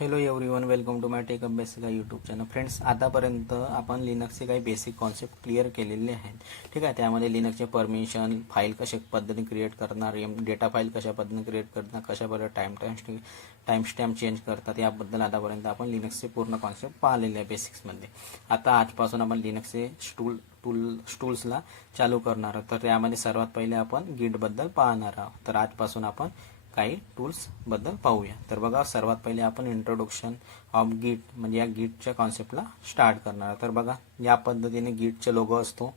Hello everyone welcome to my tech Abhyas YouTube channel friends आतापर्यंत आपण लिनक्सचे काही basic concept clear केलेले आहेत. ठीक आहे त्यामध्ये लिनक्सचे परमिशन फाईल कशा पद्धतीने क्रिएट करणार एम डेटा फाईल कशा पद्धतीने क्रिएट करणार कशा पद्धतीने time time time stamp change करतात याबद्दल आतापर्यंत आपण लिनक्सचे पूर्ण कॉन्सेप्ट पाहिलेले आहे बेसिक्समध्ये आता आजपासून आपण लिनक्सचे स्टूल टूल स्टूल्सला चालू करणार आहोत. तर त्यामध्ये सर्वात पहिले आपण गिटबद्दल पाहणार आहोत. तर आजपासून आपण काही टूल्सबद्दल पाहूया. तर बघा सर्वात पहिले आपण इंट्रोडक्शन ऑफ गिट म्हणजे या गिटच्या कॉन्सेप्टला स्टार्ट करणार. तर बघा या पद्धतीने गिटचा लोगो असतो.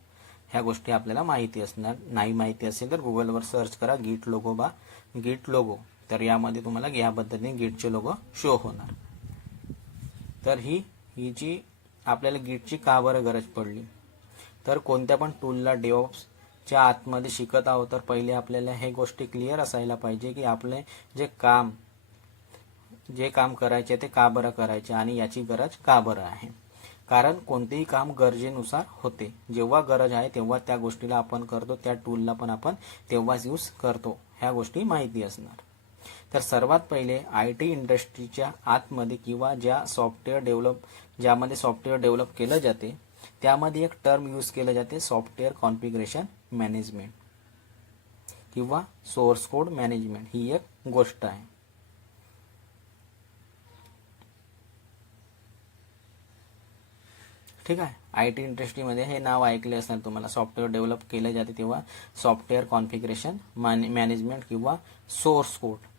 ह्या गोष्टी आपल्याला माहिती असणार. नाही माहिती असेल तर गुगलवर सर्च करा गिट लोगो बा. गिट लोगो तर यामध्ये तुम्हाला या पद्धतीने गिटचे लोगो शो होणार. तर ही ही जी आपल्याला गिटची का बरं गरज पडली? तर कोणत्या पण टूलला डेव्हॉप्स च्या आतमध्ये शिकत आहोत तर पहिले आपल्याला हे गोष्टी क्लिअर असायला पाहिजे की आपले जे काम जे काम करायचे ते का बरं करायचे आणि याची गरज का बरं आहे. कारण कोणतेही काम गरजेनुसार होते. जेव्हा गरज आहे तेव्हा त्या गोष्टीला आपण करतो त्या टूलला पण आपण तेव्हाच यूज करतो. ह्या गोष्टी माहिती असणार. तर सर्वात पहिले आय टी इंडस्ट्रीच्या आतमध्ये किंवा ज्या सॉफ्टवेअर डेव्हलप ज्यामध्ये सॉफ्टवेअर डेव्हलप केलं जाते त्यामध्ये एक टर्म यूज केलं जाते सॉफ्टवेअर कॉन्फिगरेशन मॅनेजमेंट किंवा सोर्स कोड मॅनेजमेंट ही एक गोष्ट आहे. ठीक आहे? आय टी इंडस्ट्रीमध्ये हे नाव ऐकले असणार तुम्हाला. सॉफ्टवेअर डेव्हलप केले जाते तेव्हा सॉफ्टवेअर कॉन्फिगरेशन मॅनेजमेंट किंवा सोर्स कोड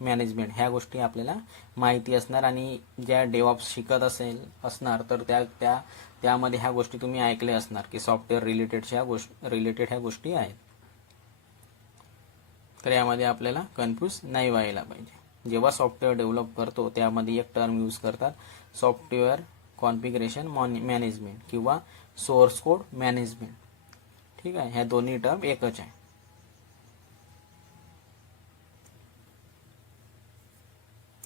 मॅनेजमेंट ह्या गोष्टी आपल्याला माहिती असणार आणि ज्या डेव्हॉप्स शिकत असेल असणार तर त्या त्या त्यामध्ये ह्या गोष्टी तुम्ही ऐकल्या असणार की सॉफ्टवेअर रिलेटेडच्या गोष्ट रिलेटेड ह्या गोष्टी आहेत. तर यामध्ये आपल्याला कन्फ्यूज नाही व्हायला पाहिजे. जेव्हा सॉफ्टवेअर डेव्हलप करतो त्यामध्ये एक टर्म यूज करतात सॉफ्टवेअर कॉन्फिगरेशन मॅनेजमेंट किंवा सोर्स कोड मॅनेजमेंट ठीक आहे? ह्या दोन्ही टर्म एकच आहे.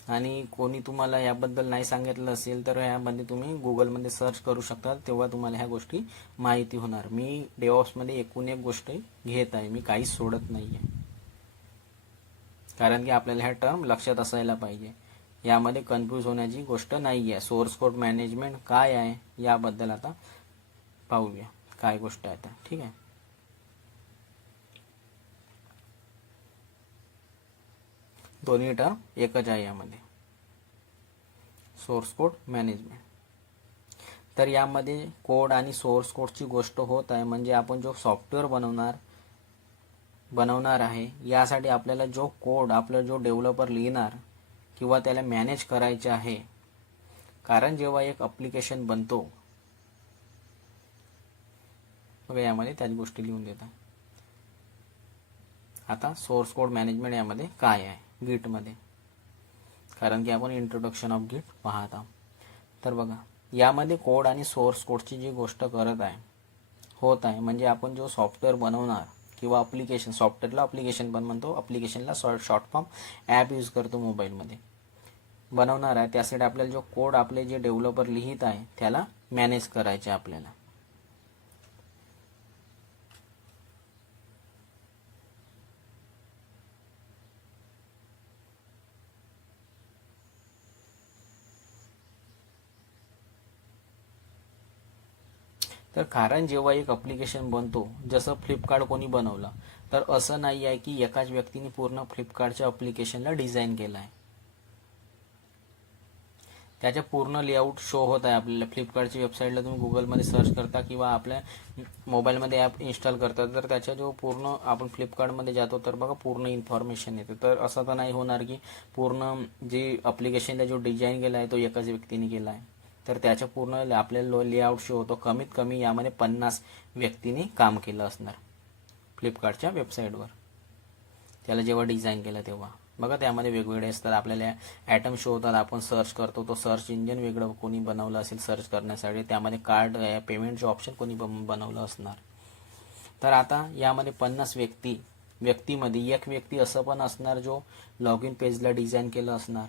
आणि कोणी तुम्हाला याबद्दल नाही सांगितलं असेल तर यामध्ये तुम्ही गुगलमध्ये सर्च करू शकता तेव्हा तुम्हाला ह्या गोष्टी माहिती होणार. मी डेवॉप्समध्ये एकूण एक गोष्ट घेत आहे मी काहीच सोडत नाही आहे कारण की आपल्याला ह्या टर्म लक्षात असायला पाहिजे. यामध्ये कन्फ्यूज होण्याची गोष्ट नाही आहे सोर्स कोड मॅनेजमेंट काय आहे याबद्दल आता पाहूया. काय गोष्ट आहे आता ठीक आहे? दोन्ही टर्म एकच आहे यामध्ये. सोर्स कोड मॅनेजमेंट तर यामध्ये कोड आणि सोर्स कोडची गोष्ट होत आहे म्हणजे आपण जो सॉफ्टवेअर बनवणार बनवणार आहे यासाठी आपल्याला जो कोड आपला जो डेव्हलपर लिहिणार किंवा त्याला मॅनेज करायचे आहे कारण जेव्हा एक अप्लिकेशन बनतो बघा यामध्ये त्याच गोष्टी लिहून देतात. आता सोर्स कोड मॅनेजमेंट यामध्ये काय आहे? गिटमध्ये कारण की आपण इंट्रोडक्शन ऑफ गिट पाहत आहोत. तर बघा यामध्ये कोड आणि सोर्स कोडची जी गोष्ट करत आहे होत आहे म्हणजे आपण जो सॉफ्टवेअर बनवणार किंवा अप्लिकेशन सॉफ्टवेअरला अप्लिकेशन पण म्हणतो अप्लिकेशनला short short form app use करतो मोबाईलमध्ये बनवणार आहे त्यासाठी आपल्याला जो कोड आपले जे डेव्हलपर लिहित आहे त्याला मॅनेज करायचे आपल्याला. तर कारण जेव्हा एक अप्लिकेशन बनतो जसं फ्लिपकार्ट कोणी बनवलं तर असं नाही आहे की एकाच व्यक्तीने पूर्ण फ्लिपकार्टच्या अप्लिकेशनला डिझाईन केलं आहे त्याच्या पूर्ण लेआउट शो होत आहे आपल्याला. फ्लिपकार्टची वेबसाईटला तुम्ही गुगलमध्ये सर्च करता किंवा आपल्या मोबाईलमध्ये ॲप इन्स्टॉल करता तर त्याच्या जो पूर्ण आपण फ्लिपकार्टमध्ये जातो तर बघा पूर्ण इन्फॉर्मेशन येते. तर असं तर नाही होणार की पूर्ण जे अप्लिकेशनला जो डिझाईन केला आहे तो एकाच व्यक्तीने केला आहे तर त्याच्या पूर्ण आपल्याला लेआउट शो होतो. कमीत कमी यामध्ये पन्नास व्यक्तींनी काम केलं असणार. फ्लिपकार्टच्या वेबसाईटवर त्याला जेव्हा डिझाईन केलं तेव्हा. बघा त्यामध्ये वेगवेगळे असतात. आपल्याला ॲटम शो होतात. आपण सर्च करतो. तो सर्च इंजिन वेगळं कोणी बनवलं असेल सर्च करण्यासाठी त्यामध्ये कार्ड पेमेंटचे ऑप्शन कोणी बनवलं असणार. तर आता यामध्ये पन्नास व्यक्ती व्यक्तीमध्ये एक व्यक्ती असं पण असणार जो लॉग इन पेजला डिझाईन केलं असणार.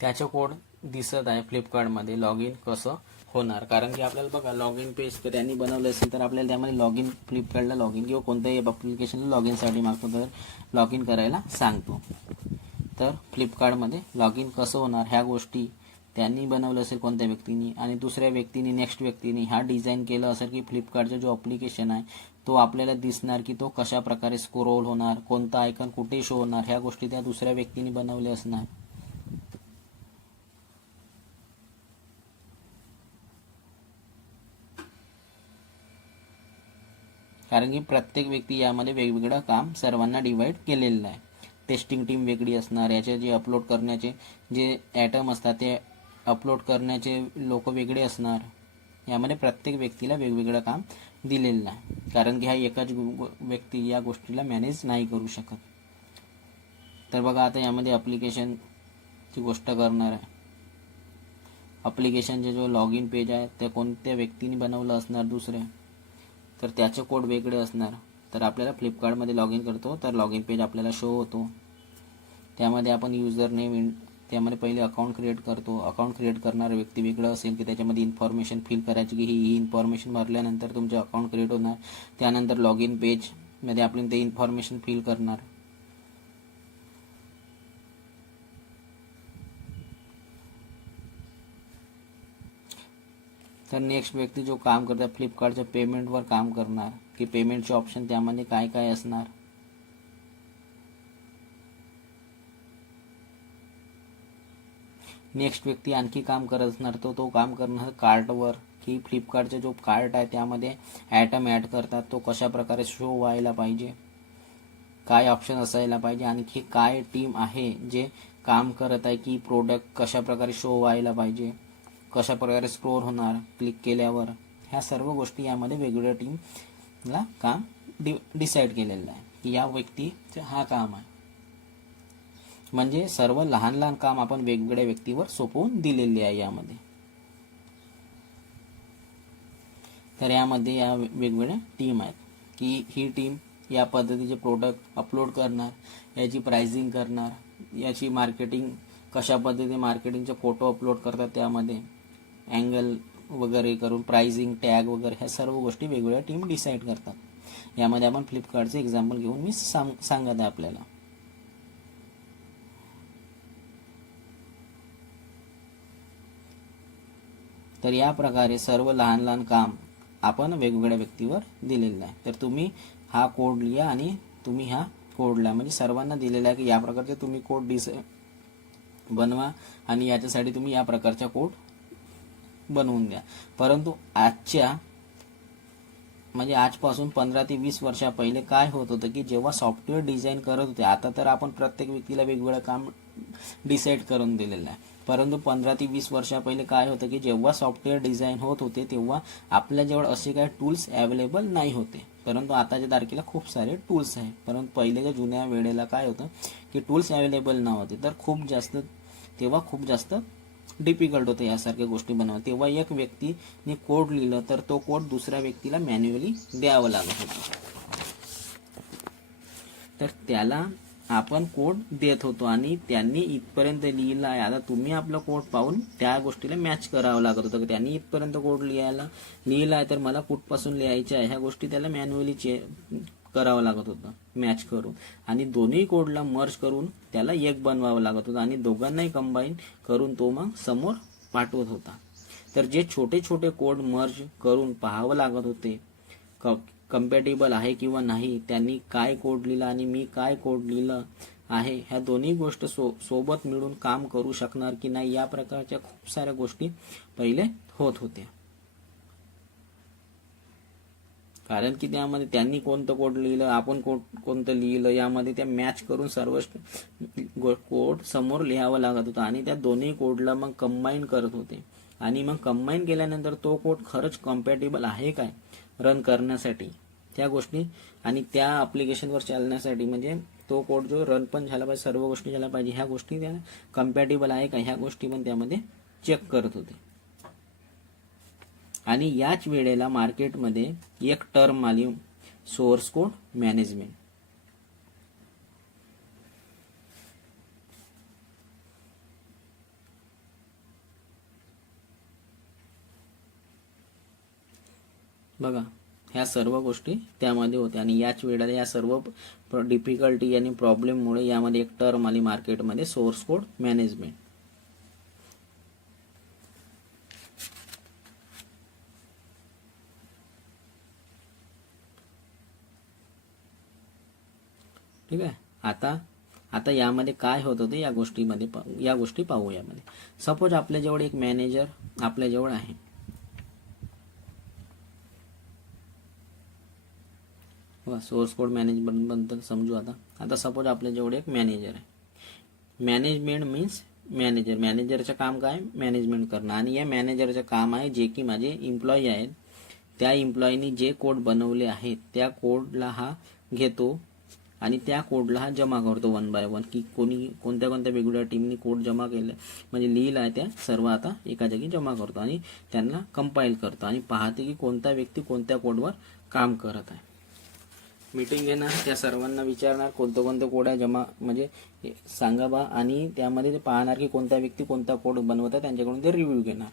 त्याचा कोड दिसत आहे फ्लिपकार्टमध्ये. लॉग इन कसं होणार? कारण की आपल्याला बघा लॉग इन पेज तर त्यांनी बनवलं असेल तर आपल्याला त्यामध्ये लॉग इन फ्लिपकार्टला लॉग इन किंवा कोणत्याही अप्लिकेशनला लॉग इनसाठी मागतो तर लॉग इन करायला सांगतो. तर फ्लिपकार्टमध्ये लॉग इन कसं होणार ह्या गोष्टी त्यांनी बनवलं असेल कोणत्या व्यक्तीनी? आणि दुसऱ्या व्यक्तीने नेक्स्ट व्यक्तीने हा डिझाईन केलं असेल की फ्लिपकार्टचा जो अप्लिकेशन आहे तो आपल्याला दिसणार की तो कशा प्रकारे स्क्रोल होणार कोणता आयकन कुठे शो होणार ह्या गोष्टी त्या दुसऱ्या व्यक्तीने बनवल्या असणार. कारण की प्रत्येक व्यक्ती यामध्ये वेगवेगळं काम सर्वांना डिवाइड केलेलं आहे. टेस्टिंग टीम वेगळी असणार याचे जे अपलोड करण्याचे जे ॲटम असतात ते अपलोड करण्याचे लोक वेगळे असणार. यामध्ये प्रत्येक व्यक्तीला वेगवेगळं काम दिलेलं आहे. कारण की हा एकाच व्यक्ती या गोष्टीला मॅनेज नाही करू शकत. तर बघा आता यामध्ये अप्लिकेशनची गोष्ट करणार आहे. अप्लिकेशनचे जो लॉग इन पेज आहे ते कोणत्या व्यक्तीने बनवलं असणार दुसरे? तर त्याचे कोड वेगळे असणार. तर आपल्याला फ्लिपकार्टमध्ये लॉग इन करतो तर लॉग इन पेज आपल्याला शो होतो. त्यामध्ये आपण युजर नेम त्यामध्ये पहिले अकाउंट क्रिएट करतो. अकाउंट क्रिएट करणारा व्यक्ती वेगळं असेल की त्याच्यामध्ये इन्फॉर्मेशन फिल करायची की ही ही इन्फॉर्मेशन भरल्यानंतर तुमचे अकाउंट क्रिएट होणार. त्यानंतर लॉग इन पेजमध्ये आपण ते इन्फॉर्मेशन फिल करणार. तर नेक्स्ट व्यक्ती जो काम करतात फ्लिपकार्टच्या पेमेंटवर काम करणार. की पेमेंटचे ऑप्शन त्यामध्ये काय काय असणार? नेक्स्ट व्यक्ती आणखी काम करत असणार तो तो काम करणार कार्टवर की फ्लिपकार्टचा जो कार्ट आहे त्यामध्ये ॲटम ॲड करतात. तो कशा प्रकारे शो व्हायला पाहिजे? काय ऑप्शन असायला पाहिजे? आणखी काय टीम आहे जे काम करत आहे? की प्रोडक्ट कशा प्रकारे शो व्हायला पाहिजे? कशा प्रकारे स्टोअर होणार क्लिक केल्यावर ह्या सर्व गोष्टी यामध्ये वेगवेगळ्या टीमला काम डि डिसाईड केलेलं आहे. की या व्यक्तीचं हा काम आहे. म्हणजे सर्व लहान लहान काम आपण वेगवेगळ्या व्यक्तीवर सोपवून दिलेले आहे यामध्ये. तर यामध्ये या वेगवेगळ्या टीम आहेत. की ही टीम या पद्धतीचे प्रोडक्ट अपलोड करणार याची प्राइसिंग करणार याची मार्केटिंग कशा पद्धतीने मार्केटिंगचे फोटो अपलोड करतात त्यामध्ये. अँगल वगैरे करून प्राइसिंग टॅग वगैरे ह्या सर्व गोष्टी वेगवेगळ्या टीम डिसाईड करतात. यामध्ये आपण फ्लिपकार्टचे एक्झाम्पल घेऊन मी सांग सांगत आहे आपल्याला. तर या प्रकारे सर्व लहान लहान काम आपण वेगवेगळ्या व्यक्तीवर दिलेलं आहे. तर तुम्ही हा कोड लिहा आणि तुम्ही हा कोड लिहा म्हणजे सर्वांना दिलेला आहे की या प्रकारचे तुम्ही कोड डिस बनवा आणि याच्यासाठी तुम्ही या प्रकारचा कोड बनवून द्या. परंतु आजच्या म्हणजे आजपासून पंधरा ते वीस वर्षा पहिले काय होत होतं की जेव्हा सॉफ्टवेअर डिझाईन करत होते आता तर आपण प्रत्येक व्यक्तीला वेगवेगळं काम डिसाईड करून दिलेलं आहे. परंतु पंधरा ते वीस वर्षा पहिले काय होतं की जेव्हा सॉफ्टवेअर डिझाईन होत होते तेव्हा आपल्याजवळ असे काही टूल्स अवेलेबल नाही होते. परंतु आताच्या तारखेला खूप सारे टूल्स आहे परंतु पहिलेच्या जुन्या वेळेला काय होतं की टूल्स अवेलेबल नव्हते तर खूप जास्त तेव्हा खूप जास्त डिफिकल्ट होतं यासारख्या गोष्टी बनवणं तेव्हा एक व्यक्तीने कोड लिहिलं तर तो कोड दुसऱ्या व्यक्तीला मॅन्युअली द्यावं लागत होतं. तर त्याला आपण कोड देत होतो आणि त्यांनी इथपर्यंत लिहिलं आहे. आता तुम्ही आपला कोड पाहून त्या गोष्टीला मॅच करावं लागत होतं. त्यांनी इथपर्यंत कोड लिहायला लिहिला आहे तर मला कुठपासून लिहायचे आहे? ह्या गोष्टी त्याला मॅन्युअली चे करावं लागत होतं मॅच करून. आणि दोन्ही कोडला मर्ज करून त्याला एक बनवावं लागत होतं आणि दोघांनाही कंबाईन करून तो मग समोर पाठवत होता. तर जे छोटे छोटे कोड मर्ज करून पाहावं लागत होते क कम्पॅटेबल आहे किंवा नाही त्यांनी काय कोड लिहिलं आणि मी काय कोड लिहिलं आहे ह्या दोन्ही गोष्ट सो सोबत मिळून काम करू शकणार की नाही या प्रकारच्या खूप साऱ्या गोष्टी पहिले होत होत्या. कारण की त्यामध्ये त्यांनी कोणतं कोड लिहिलं आपण कोड कोणतं लिहिलं यामध्ये त्या मॅच करून सर्व कोड समोर लिहावं लागत होतं आणि त्या दोन्ही कोडला मग कंबाईन करत होते. आणि मग कंबाईन केल्यानंतर तो कोड खरंच कम्पॅटेबल आहे काय? रन करण्यासाठी. त्या गोष्टी. आणि त्या अप्लिकेशनवर चालण्यासाठी म्हणजे तो कोड जो रन पण झाला पाहिजे सर्व गोष्टी झाल्या पाहिजे ह्या गोष्टी त्या कम्पॅटेबल आहे का? ह्या गोष्टी पण त्यामध्ये चेक करत होते. आणि याच वेळेला मार्केटमध्ये एक टर्म आली सोर्स कोड मॅनेजमेंट बघा ह्या सर्व गोष्टी त्यामध्ये होत्या आणि याच वेळेला या सर्व डिफिकल्टी आणि प्रॉब्लेममुळे यामध्ये एक टर्म आली मार्केटमध्ये सोर्स कोड मॅनेजमेंट आता आता यामध्ये काय होत होतं या गोष्टीमध्ये या गोष्टी पाहू यामध्ये. सपोज आपल्याजवळ एक मॅनेजर आपल्याजवळ आहे. सोर्स कोड मॅनेजमेंटबद्दल समजू आता. आता सपोज आपल्याजवळ एक मॅनेजर आहे. मॅनेजमेंट मीन्स मॅनेजर मॅनेजरचं काम काय? मॅनेजमेंट करणं. आणि या मॅनेजरचं काम आहे जे की माझे एम्प्लॉई आहेत. त्या एम्प्लॉईनी जे कोड बनवले आहेत त्या कोडला हा घेतो. आणि त्या कोडला हा जमा करतो वन बाय वन की कोणी कोणत्या कोणत्या वेगवेगळ्या टीमनी कोड जमा केले म्हणजे लिहिलं आहे त्या सर्व आता एका जागी जमा करतो आणि त्यांना कंपाईल करतो आणि पाहते की कोणता व्यक्ती कोणत्या कोडवर काम करत आहे. मीटिंग घेणार त्या सर्वांना विचारणार कोणतं कोणतं कोड आहे जमा म्हणजे सांगा बा आणि त्यामध्ये ते पाहणार की कोणता व्यक्ती कोणता कोड बनवत आहे त्यांच्याकडून ते रिव्ह्यू घेणार.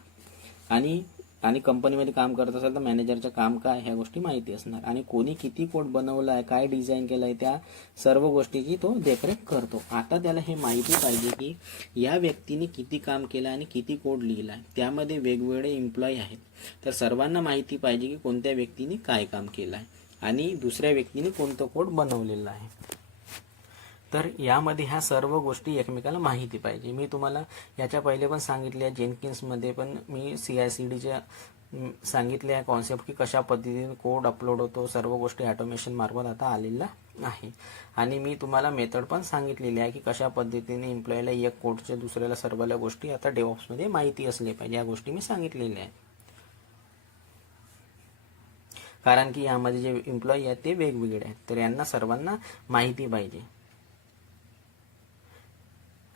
आणि आणि कंपनीमध्ये काम करत असेल तर मॅनेजरचं काम काय ह्या गोष्टी माहिती असणार. आणि कोणी किती कोड बनवला आहे काय डिझाईन केलं आहे त्या सर्व गोष्टीची तो देखरेख करतो. आता त्याला हे माहिती पाहिजे की या व्यक्तीने किती काम केलं आणि किती कोड लिहिला आहे त्यामध्ये वेगवेगळे एम्प्लॉई आहेत. तर सर्वांना माहिती पाहिजे की कोणत्या व्यक्तीने काय काम केलं आहे आणि दुसऱ्या व्यक्तीने कोणतं कोड बनवलेलं आहे. तर यामध्ये ह्या सर्व गोष्टी एकमेकाला माहिती पाहिजे. मी तुम्हाला याच्या पहिले पण सांगितले आहे जेनकिन्समध्ये पण मी सी आय सी डीच्या सांगितले आहे कॉन्सेप्ट की कशा पद्धतीने कोड अपलोड होतो सर्व गोष्टी ऑटोमेशन मार्फत आता आलेला आहे. आणि मी तुम्हाला मेथड पण सांगितलेली आहे की कशा पद्धतीने एम्प्लॉईला एक कोडच्या दुसऱ्याला सर्वला गोष्टी आता डेवॉप्समध्ये माहिती असली पाहिजे. या गोष्टी मी सांगितलेल्या आहेत. कारण की यामध्ये जे एम्प्लॉई आहेत ते वेगवेगळे आहेत. तर यांना सर्वांना माहिती पाहिजे.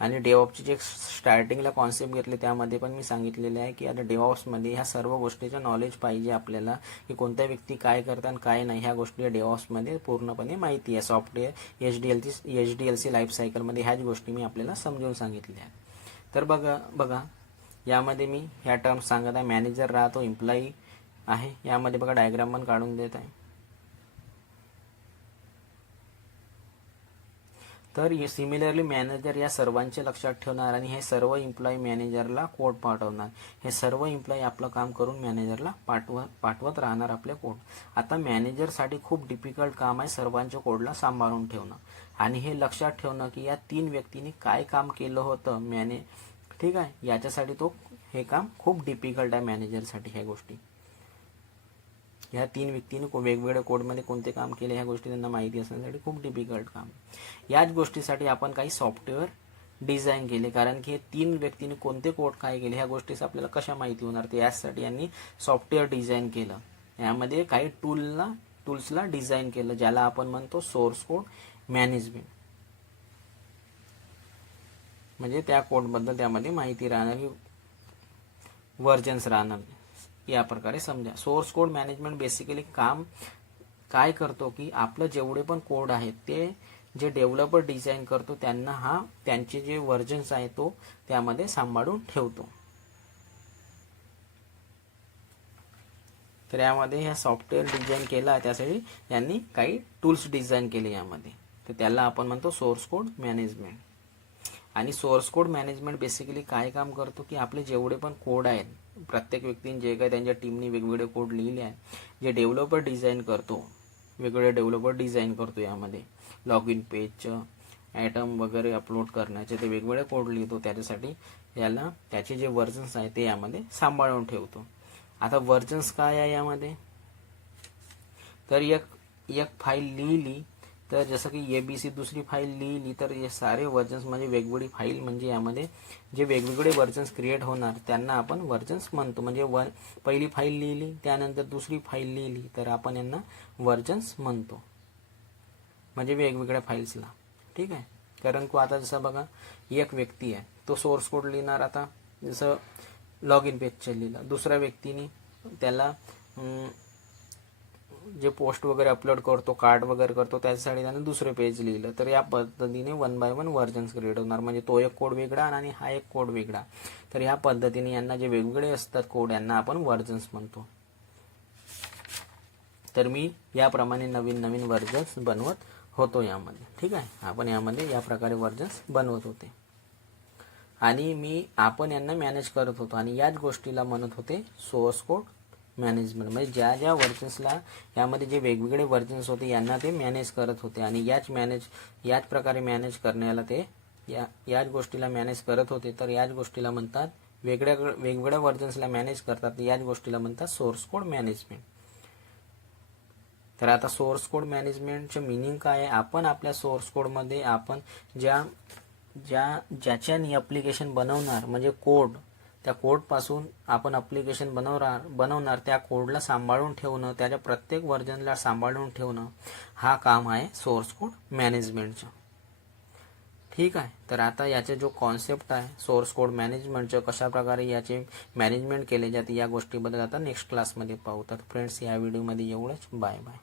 आणि डेवॉप्सचे जे स्टार्टिंगला कॉन्सेप्ट घेतले त्यामध्ये पण मी सांगितलेले आहे की आता डेवॉप्समध्ये ह्या सर्व गोष्टीचं नॉलेज पाहिजे आपल्याला की कोणत्या व्यक्ती काय करतात आणि काय नाही ह्या गोष्टी डेवॉप्समध्ये पूर्णपणे माहिती आहे. Software H D L C H D L C life सायकलमध्ये ह्याच गोष्टी मी आपल्याला समजून सांगितल्या आहेत. तर बघा बघा यामध्ये मी ह्या टर्म्स सांगत आहे. मॅनेजर राहतो एम्प्लॉई आहे. यामध्ये बघा डायग्राम पण काढून देत आहे. तर सिमिलरली मॅनेजर या सर्वांचे लक्षात ठेवणार आणि हे सर्व इम्प्लॉई मॅनेजरला कोड पाठवणार. हे सर्व इम्प्लॉई आपलं काम करून मॅनेजरला पाठवत पाठवत राहणार आपले कोड आता मॅनेजरसाठी खूप डिफिकल्ट काम आहे सर्वांच्या कोडला सांभाळून ठेवणं. आणि हे लक्षात ठेवणं की या तीन व्यक्तींनी काय काम केलं होतं मॅने ठीक आहे? याच्यासाठी तो हे काम खूप डिफिकल्ट आहे मॅनेजरसाठी ह्या गोष्टी. ह्या तीन व्यक्तींनी को वेगवेगळ्या कोडमध्ये कोणते काम केले ह्या गोष्टी त्यांना माहिती असण्यासाठी खूप डिफिकल्ट काम. याच गोष्टीसाठी आपण काही सॉफ्टवेअर डिझाईन केले. कारण की हे तीन व्यक्तीने कोणते कोड काय केले ह्या गोष्टीचं आपल्याला कशा माहिती होणार? ते यासाठी यांनी सॉफ्टवेअर डिझाईन केलं. यामध्ये काही टूलला टूल्सला डिझाईन केलं ज्याला आपण म्हणतो सोर्स कोड मॅनेजमेंट म्हणजे त्या कोडबद्दल त्यामध्ये माहिती राहणारी व्हर्जन्स राहणार. या प्रकारे समजा. सोर्स कोड मॅनेजमेंट बेसिकली काम काय करतो की आपलं जेवढे पण कोड आहेत ते जे डेव्हलपर डिझाईन करतो त्यांना हा त्यांचे जे व्हर्जन्स आहे तो त्यामध्ये सांभाळून ठेवतो. तर यामध्ये ह्या सॉफ्टवेअर डिझाईन केला त्यासाठी यांनी काही टूल्स डिझाईन केले यामध्ये. तर त्याला आपण म्हणतो सोर्स कोड मॅनेजमेंट आणि सोर्स कोड मॅनेजमेंट बेसिकली काय काम करतो की आपले जेवढे पण कोड आहेत प्रत्येक व्यक्तीने जे काही त्यांच्या टीमने वेगवेगळे कोड लिहिले आहे जे डेव्हलपर डिझाईन करतो वेगवेगळे डेव्हलपर डिझाईन करतो यामध्ये. लॉग इन पेजचं ॲटम वगैरे अपलोड करण्याचे ते वेगवेगळे कोड लिहितो त्याच्यासाठी याला त्याचे जे व्हर्जन्स आहे ते यामध्ये सांभाळून ठेवतो. आता व्हर्जन्स काय आहे यामध्ये? तर एक एक फाईल लिहिली तर जसं की ए बी सी दुसरी फाईल लिहिली तर हे सारे व्हर्जन्स म्हणजे वेगवेगळी फाईल म्हणजे यामध्ये जे वेगवेगळे व्हर्जन्स क्रिएट होणार त्यांना आपण व्हर्जन्स म्हणतो. म्हणजे वन पहिली फाईल लिहिली त्यानंतर दुसरी फाईल लिहिली तर आपण यांना व्हर्जन्स म्हणतो. म्हणजे वेगवेगळ्या फाईल्सला ठीक आहे? कारण को आता जसं बघा एक व्यक्ती आहे तो सोर्स कोड लिहिणार आता. जसं लॉग इन पेजचं लिहिलं. दुसऱ्या व्यक्तीने त्याला जे पोस्ट वगैरे अपलोड करतो कार्ड वगैरे करतो त्याच्यासाठी त्यानं दुसरं पेज लिहिलं. तर या पद्धतीने one by one versions create होणार. म्हणजे तो एक कोड वेगळा आणि हा एक कोड वेगळा. तर या पद्धतीने यांना जे वेगवेगळे असतात कोड यांना आपण व्हर्जन्स म्हणतो. तर मी याप्रमाणे नवीन नवीन वर्जन्स बनवत होतो यामध्ये. ठीक आहे? आपण यामध्ये या प्रकारे वर्जन्स बनवत होते. आणि मी आपण यांना मॅनेज करत होतो. आणि याच गोष्टीला म्हणत होते सोर्स कोड मॅनेजमेंट म्हणजे ज्या ज्या वर्जन्सला यामध्ये जे वेगवेगळे वर्जन्स होते यांना ते मॅनेज करत होते आणि याच मॅनेज याच प्रकारे मॅनेज करण्याला ते या याच गोष्टीला मॅनेज करत होते. तर याच गोष्टीला म्हणतात वेगळ्या वेगवेगळ्या वर्जन्सला मॅनेज करतात याच गोष्टीला म्हणतात सोर्स कोड मॅनेजमेंट तर आता सोर्स कोड मॅनेजमेंटचे मिनिंग काय आहे? आपण आपल्या सोर्स कोडमध्ये आपण ज्या ज्या ज्याच्याने अप्लिकेशन बनवणार म्हणजे कोड त्या कोडपासून आपण अप्लिकेशन बनवणार बनवणार त्या कोडला सांभाळून ठेवणं त्याच्या प्रत्येक वर्जनला सांभाळून ठेवणं हा काम आहे सोर्स कोड मॅनेजमेंटचं ठीक आहे? तर आता याचे जो कॉन्सेप्ट आहे सोर्स कोड मॅनेजमेंटचं कशा प्रकारे याचे मॅनेजमेंट केले जाते या गोष्टीबद्दल आता नेक्स्ट क्लासमध्ये पाहू. तर फ्रेंड्स या व्हिडिओमध्ये एवढंच. Bye bye